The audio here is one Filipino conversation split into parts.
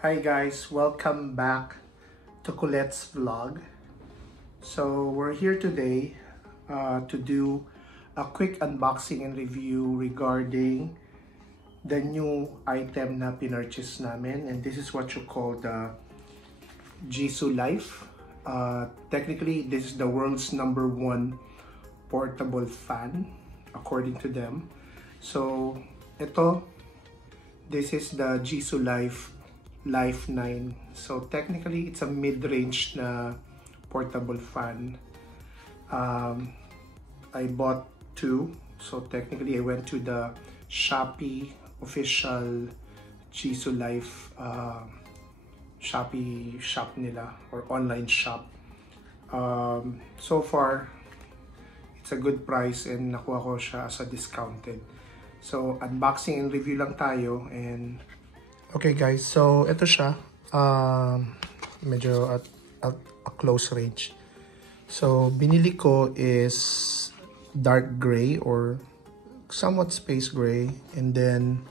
Hi guys, welcome back to Colette's vlog. So we're here today to do a quick unboxing and review regarding the new item na pinurchase namin, and this is what you call the Jisoo Life. Technically, this is the world's #1 portable fan according to them. So this is the Jisoo Life 9. So technically, it's a mid-range na portable fan. I bought 2. So technically, I went to the Shopee official Jisoo Life Shopee shop nila or online shop. So far, it's a good price and nakuha ko siya as a discounted. So unboxing and review lang tayo. And okay guys, so ito siya, medyo at a close range. So binili ko is dark gray or somewhat space gray, and then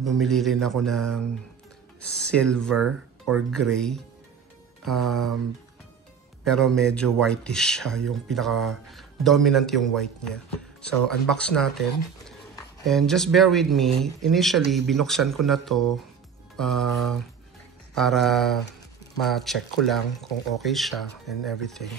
bumili rin ako ng silver or gray, pero medyo whitish siya, yung pinaka dominant yung white niya. So unbox natin. And just bear with me, initially binuksan ko na to para ma-check ko lang kung okay siya and everything.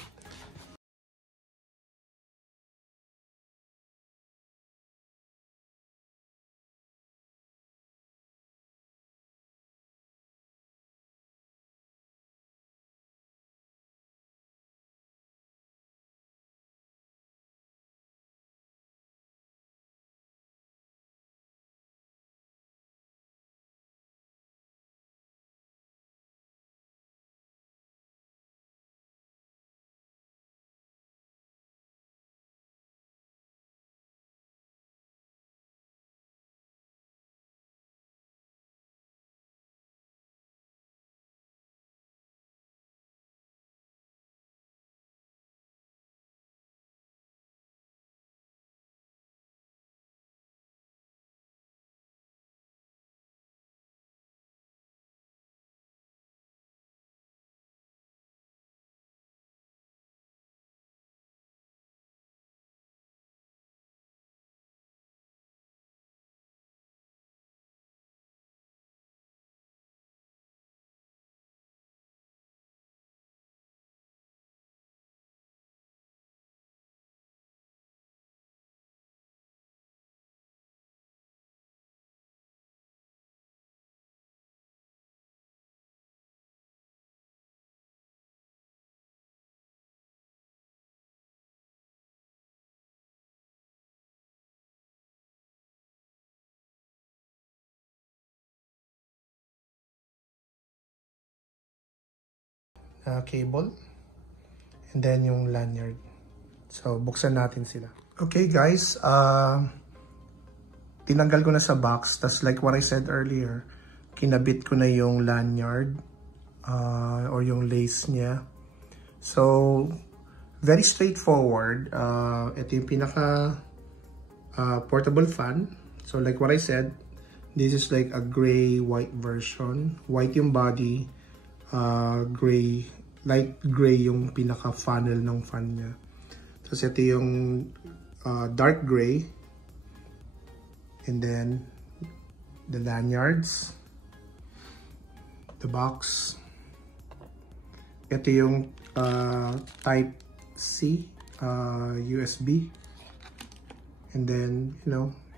Cable, and then yung lanyard. So buksan natin sila. Okay guys, tinanggal ko na sa box, tas like what I said earlier, kinabit ko na yung lanyard or yung lace niya. So very straightforward. Ito yung pinaka portable fan. So like what I said, this is like a gray white version. White yung body, gray, light gray yung pinaka funnel ng fan niya. Tapos ito yung dark gray, and then the lanyards, the box. Ito yung type C USB, and then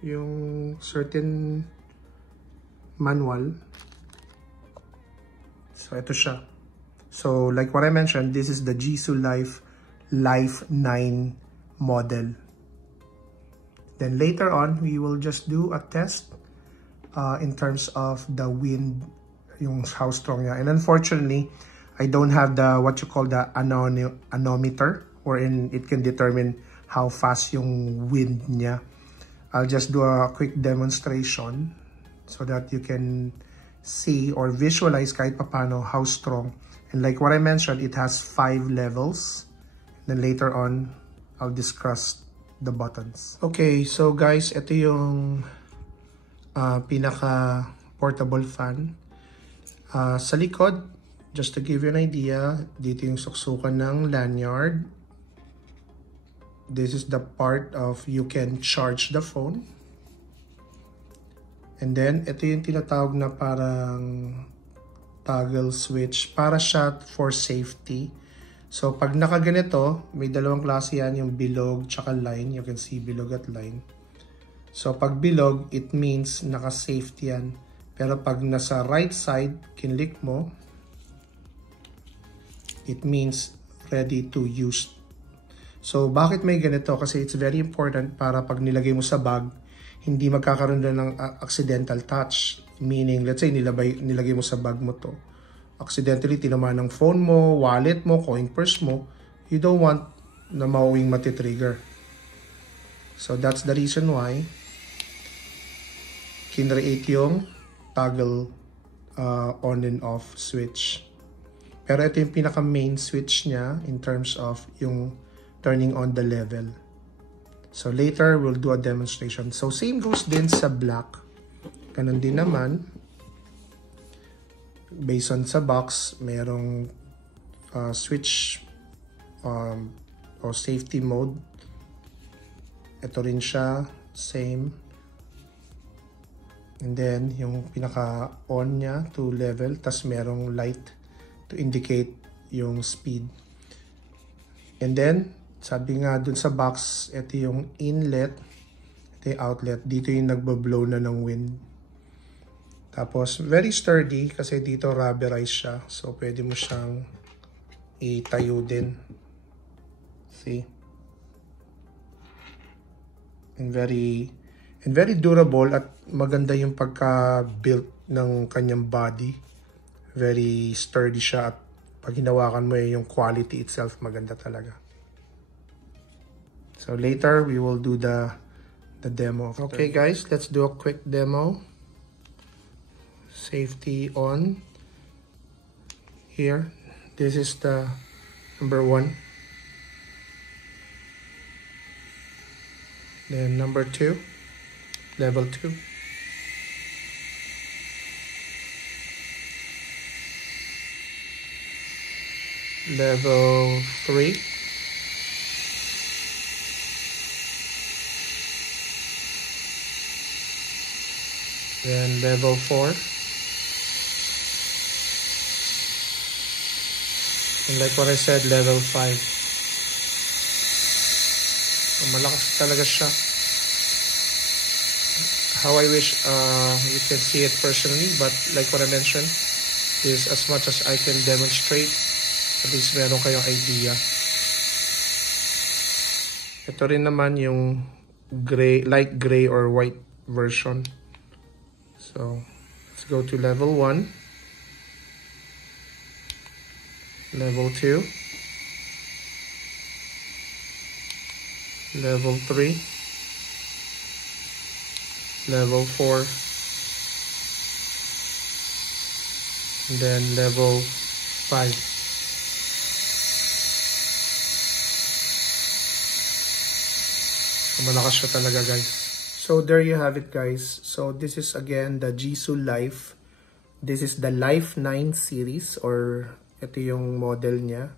yung certain manual. So ito siya. So like what I mentioned, this is the Jisoo Life 9 model. Then later on, we will just do a test in terms of the wind, yung how strong niya. And unfortunately, I don't have the what you call the anemometer, wherein it can determine how fast yung wind niya. I'll just do a quick demonstration so that you can see or visualize kahit papano how strong. And like what I mentioned, it has 5 levels. Then later on, I'll discuss the buttons. Okay, so guys, ito yung pinaka portable fan. Sa likod, just to give you an idea, dito yung suksukan ng lanyard. This is the part of you can charge the phone. And then, ito yung tinatawag na parang toggle switch. Para siya for safety. So, pag nakaganito, may dalawang klase yan, yung bilog tsaka line. You can see bilog at line. So, pag bilog, it means naka-safety yan. Pero pag nasa right side, kinlik mo, it means ready to use. So, bakit may ganito? Kasi it's very important para pag nilagay mo sa bag, hindi magkakaroon na ng accidental touch. Meaning, let's say, nilagay mo sa bag mo to. Accidentally, tinamaan ng phone mo, wallet mo, coin purse mo. You don't want na mauwing matitrigger. So, that's the reason why kinreate yung toggle on and off switch. Pero ito yung pinaka main switch niya in terms of yung turning on the level. So later, we'll do a demonstration. So same goes din sa black. Ganun din naman. Based on sa box, merong switch or safety mode. Ito rin siya, same. And then, yung pinaka-on niya to level, tas merong light to indicate yung speed. And then, sabi nga dun sa box, ito yung inlet, ito yung outlet. Dito yung nagbo-blow na ng wind. Tapos, very sturdy kasi dito rubberized siya. So, pwede mo siyang itayo din. See? And very durable at maganda yung pagka-built ng kanyang body. Very sturdy siya at pag hinawakan mo yung quality itself maganda talaga. So later we will do the demo. Okay guys, let's do a quick demo. Safety on. Here, this is the number 1. Then number 2, level 2. Level 3. Then level 4. And like what I said, level 5. So, malakas talaga siya. How I wish you can see it personally, but like what I mentioned, is as much as I can demonstrate, at least meron kayong idea. Ito rin naman yung gray, light gray or white version. So, let's go to level 1. Level 2. Level 3. Level 4. And then level 5. So, malakas siya talaga guys. So there you have it guys. So this is again the Jisoo Life. This is the Life 9 series or ito yung model niya.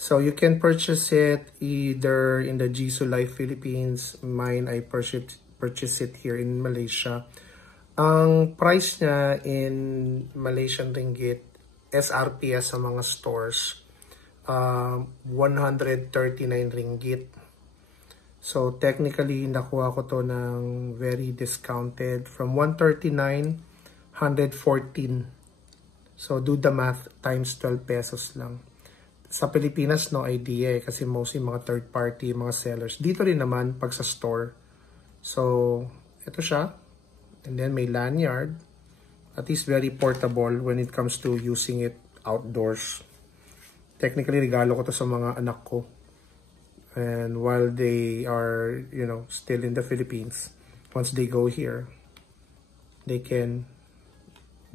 So you can purchase it either in the Jisoo Life Philippines. Mine, I purchase it here in Malaysia. Ang price niya in Malaysian ringgit, SRPS sa mga stores, 139 ringgit. So technically, nakuha ko to ng very discounted from 139, 114. So do the math, times 12 pesos lang. Sa Pilipinas, no idea kasi mostly mga third party, mga sellers. Dito rin naman pag sa store. So, ito siya. And then may lanyard. At least very portable when it comes to using it outdoors. Technically, regalo ko to sa mga anak ko. And while they are, you know, still in the Philippines, once they go here, they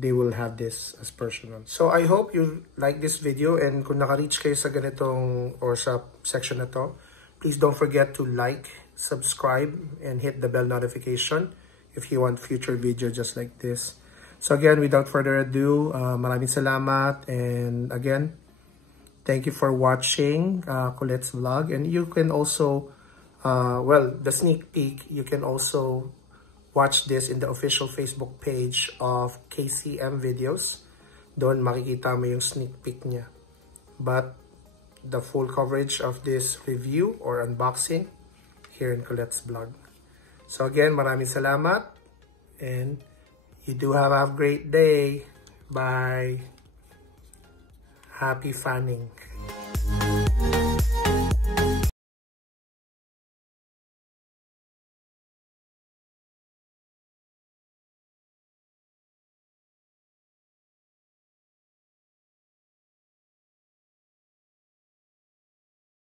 will have this as personal. So I hope you like this video, and kung naka-reach kayo sa ganitong or sa section na to, please don't forget to like, subscribe, and hit the bell notification if you want future video just like this. So again, without further ado, maraming salamat. And again, thank you for watching Colette's vlog. And you can also, well, the sneak peek, you can also watch this in the official Facebook page of KCM Videos. Doon makikita mo yung sneak peek niya. But the full coverage of this review or unboxing here in Colette's vlog. So again, maraming salamat. And you do have a great day. Bye. Happy fanning.